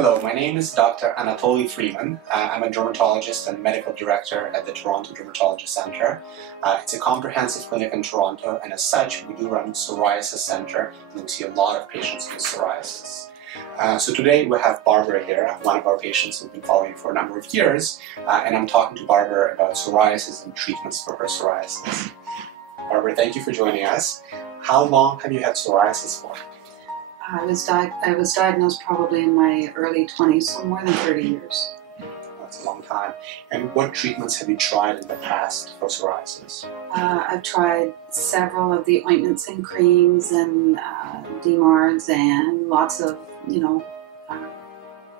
Hello, my name is Dr. Anatoli Freiman. I'm a dermatologist and medical director at the Toronto Dermatology Centre. It's a comprehensive clinic in Toronto, and as such, we do run Psoriasis Centre, and we see a lot of patients with psoriasis. So today we have Barbara here, one of our patients we've been following for a number of years, and I'm talking to Barbara about psoriasis and treatments for her psoriasis. Barbara, thank you for joining us. How long have you had psoriasis for? I was diagnosed probably in my early 20s, so more than 30 years. That's a long time. And what treatments have you tried in the past for psoriasis? I've tried several of the ointments and creams and DMARDs and lots of,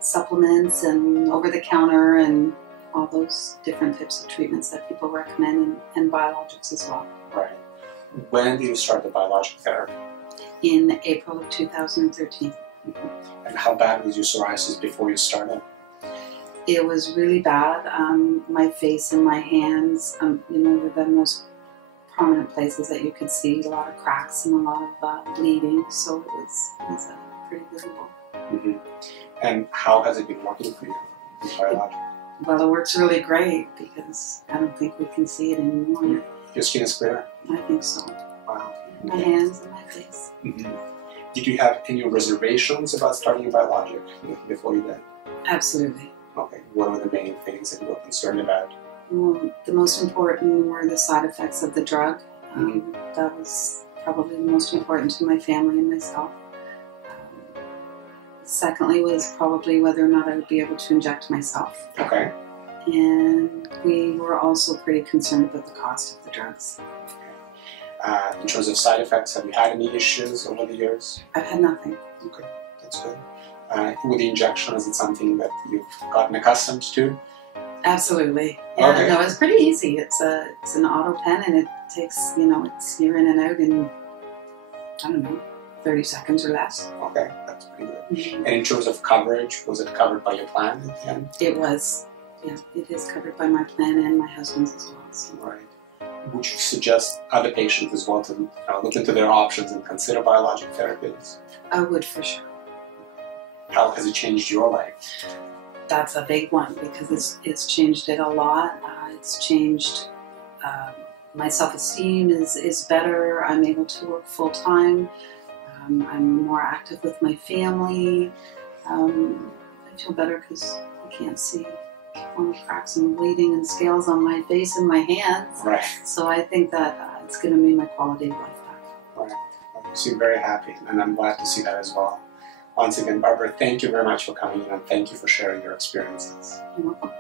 supplements and over-the-counter and all those different types of treatments that people recommend, and biologics as well. Right. When did you start the biologic therapy? In April of 2013. And how bad was your psoriasis before you started? It was really bad. My face and my hands, were the most prominent places that you could see. A lot of cracks and a lot of bleeding, so it was pretty visible. Mm-hmm. And how has it been working for you, the biologic? Well, it works really great because I don't think we can see it anymore. Your skin is clear? I think so. Wow. My hands and my face. Mm-hmm. Did you have any reservations about starting a biologic before you did? Absolutely. Okay. What were the main things that you were concerned about? Well, the most important were the side effects of the drug. Mm-hmm. That was probably the most important to my family and myself. Secondly was probably whether or not I would be able to inject myself. Okay. And we were also pretty concerned about the cost of the drugs. In terms of side effects, have you had any issues over the years? I've had nothing. Okay, that's good. With the injection, is it something that you've gotten accustomed to? Absolutely. Yeah, okay. No, it's pretty easy. It's an auto pen, and it takes, you're in and out in, 30 seconds or less. Okay, that's pretty good. Mm-hmm. And in terms of coverage, was it covered by your plan at the end? It was. Yeah, it is covered by my plan and my husband's as well. So. Right. Would you suggest other patients as well to look into their options and consider biologic therapies? I would, for sure. How has it changed your life? That's a big one because it's changed it a lot. It's changed my self-esteem is better. I'm able to work full-time. I'm more active with my family. I feel better because I can't see all the cracks and bleeding and scales on my face and my hands. Right. So I think that it's going to be my quality of life back. Right. Well, you seem very happy, and I'm glad to see that as well. Once again, Barbara, thank you very much for coming in, and thank you for sharing your experiences. You're welcome.